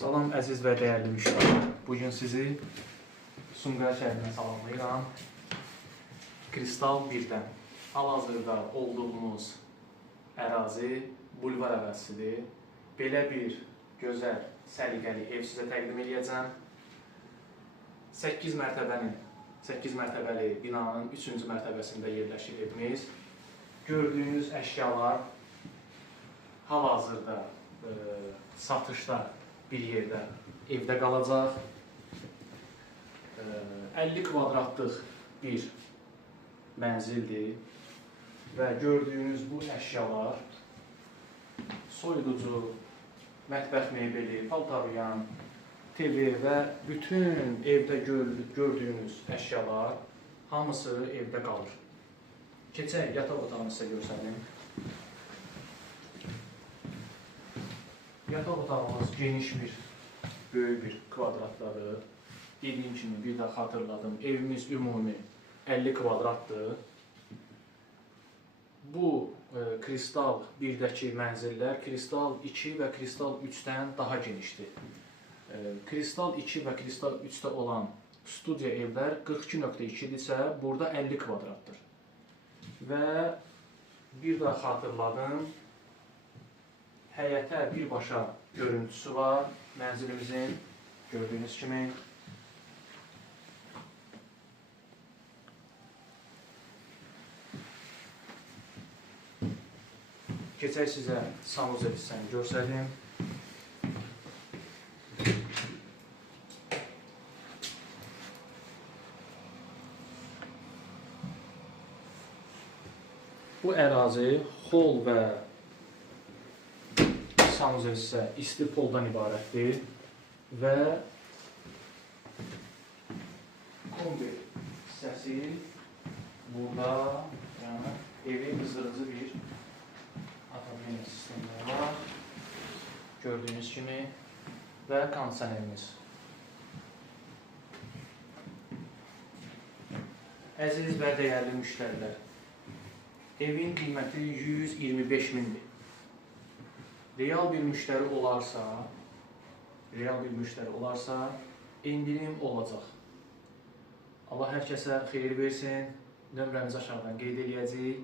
Salam əziz və dəyərli müştərilər. Bugün sizi Sumqayıt şəhərindən salamlayıram. Kristal 1-dən hal-hazırda olduğumuz ərazi bulvar ərazisidir. Belə bir gözəl, səliqəli ev sizə təqdim edəcəm. 8 mərtəbəli binanın 3-cü mərtəbəsində yerləşir evimiz. Gördüyünüz əşyalar hal-hazırda satışda bir yerdə evdə qalacaq. 50 kvadratlıq bir mənzildir və gördüyünüz bu əşyalar soyuducu, mətbəx mebeli, paltaryan, TV və bütün evdə gördüyünüz əşyalar hamısı evdə qalır. Keçək, yataq otağını sizə göstərim. Yataq otağımız geniş bir, böyük bir kvadratları. Dediyim kimi bir də xatırladım, evimiz ümumi 50 kvadratdır. Bu Kristal 1-dəki mənzillər Kristal 2 və Kristal 3-dən daha genişdir. Kristal 2 və Kristal 3-də olan studiya evlər 42.2-dirsə, burada 50 kvadratdır. Və bir də xatırladım, həyətə birbaşa görüntüsü var mənzilimizin, gördüyünüz kimi. Keçək sizə sanuzel hissəni göstərim. Bu ərazi hol və sanuzel isə isti poldan ibarətdir və kombi hissəsi burada evi qızdırıcı bir atmosfer sistemləri var, gördüyünüz kimi, və kondisionerimiz. Əziz və dəyərli müştərilər, evin qiyməti 125 mindir. Real bir müştəri olarsa, indirim olacaq. Allah hər kəsə xeyir versin, nömrəmizi aşağıdan qeyd edəcəyik.